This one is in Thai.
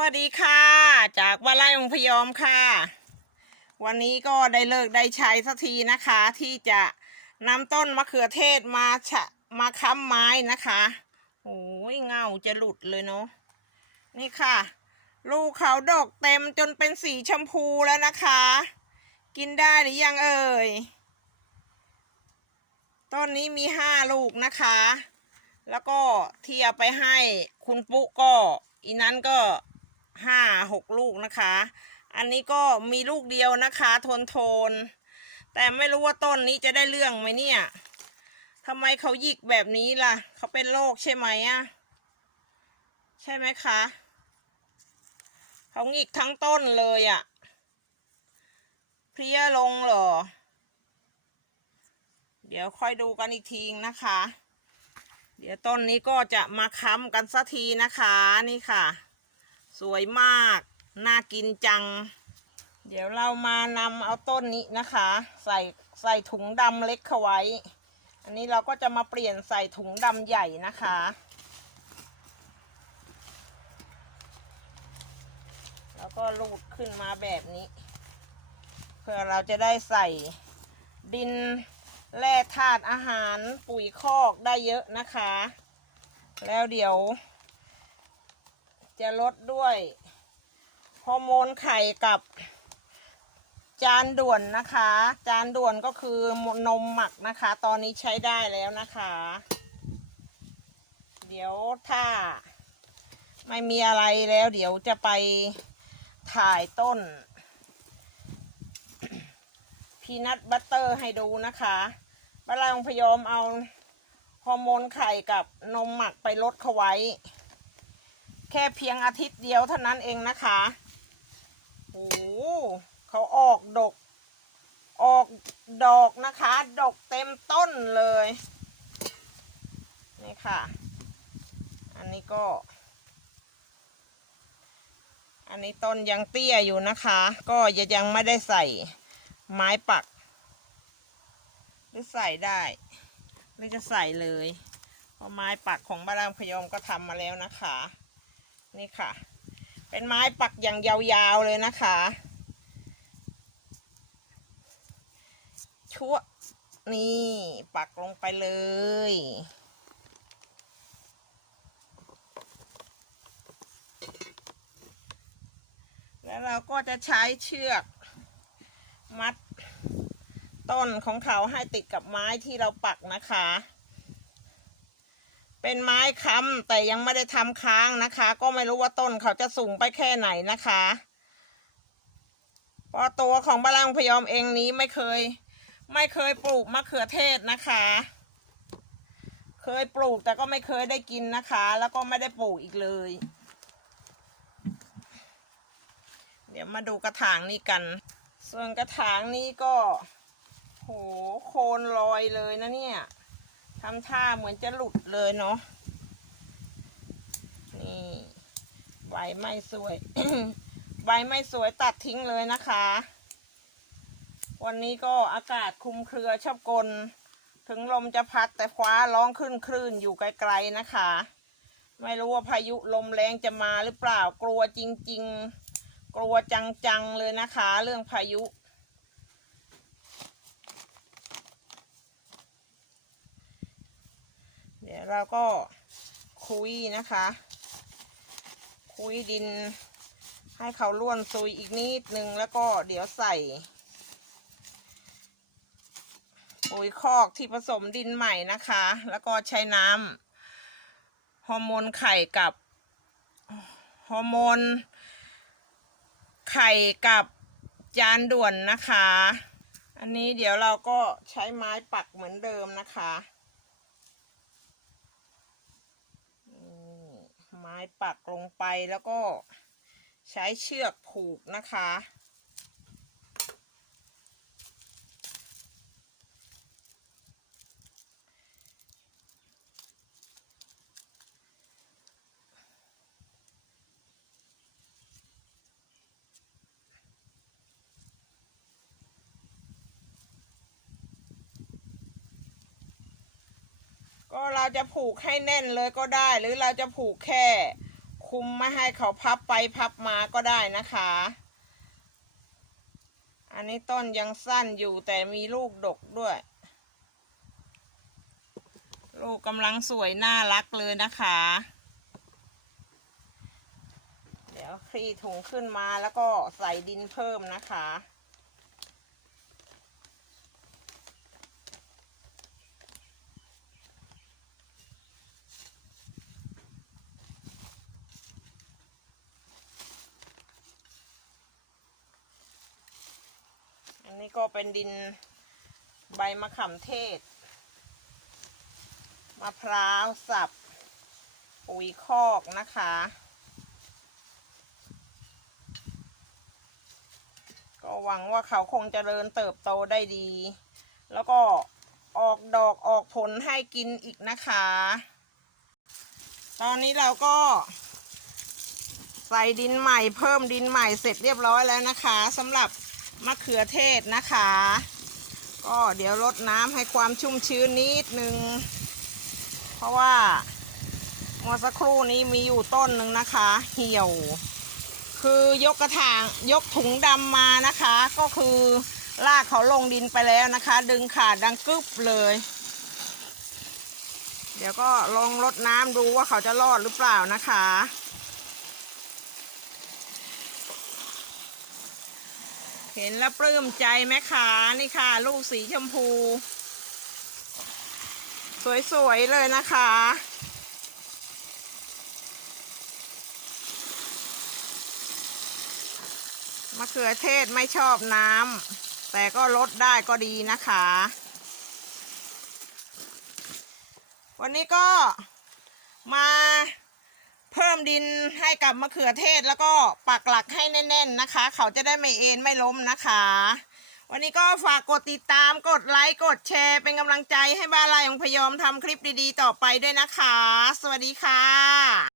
วัสดีค่ะ จากวาไลองพยอมค่ะ วันนี้ก็ได้เลิกได้ใช้สักทีนะคะ ที่จะนำต้นมะเขือเทศมาฉะมาค้ำไม้นะคะโอ้ยเงาจะหลุดเลยเนาะนี่ค่ะ ลูกเขาดกเต็มจนเป็นสีชมพูแล้วนะคะ กินได้หรือยังเอ่ยต้นนี้มีห้าลูกนะคะ แล้วก็ที่เอาไปให้คุณปุ๊ก็อีนั้นก็ ห้าหกลูกนะคะ อันนี้ก็มีลูกเดียวนะคะทนทน แต่ไม่รู้ว่าต้นนี้จะได้เรื่องไหมเนี่ยทำไมเขาหยิกแบบนี้ล่ะ เขาเป็นโรคใช่ไหมอะใช่ไหมคะ เขาหยิกทั้งต้นเลยอะเพลียลงเหรอ เดี๋ยวค่อยดูกันอีกทีนะคะ เดี๋ยวต้นนี้ก็จะมาค้ำกันสักทีนะคะ นี่ค่ะ สวยมาก น่ากินจัง เดี๋ยวเรามานำเอาต้นนี้นะคะ ใส่ใส่ถุงดำเล็กเข้าไว้ อันนี้เราก็จะมาเปลี่ยนใส่ถุงดำใหญ่นะคะ แล้วก็รูดขึ้นมาแบบนี้ เพื่อเราจะได้ใส่ดินแร่ธาตุอาหารปุ๋ยคอกได้เยอะนะคะ แล้วเดี๋ยว จะลดด้วยฮอร์โมนไข่กับ จานด่วนนะคะ จานด่วนก็คือนมหมักนะคะ ตอนนี้ใช้ได้แล้วนะคะ เดี๋ยวถ้าไม่มีอะไรแล้ว เดี๋ยวจะไปถ่ายต้น พีนัทบัตเตอร์ให้ดูนะคะปลาลองพยอมเอาฮอร์โมนไข่กับนมหมักไปลดเขาไว้ แค่เพียงอาทิตย์เดียวเท่านั้นเองนะคะโอ้โหเขาออกดก ออกดอกนะคะ ดกเต็มต้นเลย นี่ค่ะ อันนี้ก็ อันนี้ต้นยังเตี้ยอยู่นะคะ ก็ยังไม่ได้ใส่ไม้ปัก หรือใส่ได้ หรือจะใส่เลย เพราะไม้ปักของบ้านรามพยอมก็ทำมาแล้วนะคะ นี่ค่ะ เป็นไม้ปักอย่างยาวๆเลยนะคะชั่วนี่ปักลงไปเลย แล้วเราก็จะใช้เชือก มัดต้นของเขาให้ติดกับไม้ที่เราปักนะคะ เป็นไม้ค้ำแต่ยังไม่ได้ทำค้างนะคะ ก็ไม่รู้ว่าต้นเขาจะสูงไปแค่ไหนนะคะเพราะตัวของบาลังพยอมเองนี้ไม่เคย ไม่เคยปลูกมะเขือเทศนะคะ เคยปลูกแต่ก็ไม่เคยได้กินนะคะ แล้วก็ไม่ได้ปลูกอีกเลย เดี๋ยวมาดูกระถางนี้กัน ส่วนกระถางนี้ก็ โหโคนลอยเลยนะเนี่ย ทำท่าเหมือนจะหลุดเลยเนาะ นี่ใบไม่สวย ใบไม่สวยตัดทิ้งเลยนะคะ วันนี้ก็อากาศคุมเครือชอบกล ถึงลมจะพัดแต่ฟ้าร้องขึ้นคลื่นอยู่ไกลๆนะคะ ไม่รู้ว่าพายุลมแรงจะมาหรือเปล่า กลัวจริง ๆ กลัวจังๆเลยนะคะ เรื่องพายุ เดี๋ยวก็คุยนะคะ คุยดิน ให้เขาล้วนซุยอีกนิดนึงแล้วก็เดี๋ยวใส่ปุ๋ยคอกที่ผสมดินใหม่นะคะ แล้วก็ใช้น้ำฮอร์โมนไข่กับฮอร์โมนไข่กับจานด่วนนะคะ อันนี้เดี๋ยวเราก็ใช้ไม้ปักเหมือนเดิมนะคะอืมไม้ ปักลงไปแล้วก็ใช้เชือกผูกนะคะ ก็ เราจะผูกให้แน่นเลยก็ได้ หรือเราจะผูกแค่คคุมไม่ให้เขาพับไปพับมาก็ได้นะคะ อันนี้ต้นยังสั้นอยู่แต่มีลูกดกด้วย ลูกกำลังสวยน่ารักเลยนะคะ เดี๋ยวคลี่ถุงขึ้นมาแล้วก็ใส่ดินเพิ่มนะคะ ก็เป็นดินใบมะขามเทศ มะพร้าวสับ ปุ๋ยคอกนะคะ ก็หวังว่าเขาคงจเจริญเติบโตได้ดี แล้วก็ออกดอกออกผลให้กินอีกนะคะ ตอนนี้เราก็ใส่ดินใหม่เพิ่มดินใหม่เสร็จเรียบร้อยแล้วนะคะสำหรับ มะเขือเทศนะคะ ก็เดี๋ยวรดน้ำให้ความชุ่มชื้นนิดนึง เพราะว่าเมื่อสักครู่นี้มีอยู่ต้นหนึ่งนะคะ เหี่ยว คือยกกระถางยกถุงดำมานะคะ ก็คือลากเขาลงดินไปแล้วนะคะ ดึงขาดดังกึบเลย เดี๋ยวก็ลองรดน้ำดูว่าเขาจะรอดหรือเปล่านะคะ เห็นแล้วปลื้มใจไหมคะนี่ค่ะ ลูกสีชมพู สวย ๆ เลยนะคะ มะเขือเทศไม่ชอบน้ำแต่ก็ลดได้ก็ดีนะคะ วันนี้ก็มา เพิ่มดินให้กับมะเขือเทศแล้วก็ปักหลักให้แน่น ๆนะคะ เขาจะได้ไม่เอ็นไม่ล้มนะคะ วันนี้ก็ฝากกดติดตามกดไลค์กดแชร์ เป็นกำลังใจให้บ้านลายของพยอมทำคลิปดีๆ ต่อไปด้วยนะคะ สวัสดีค่ะ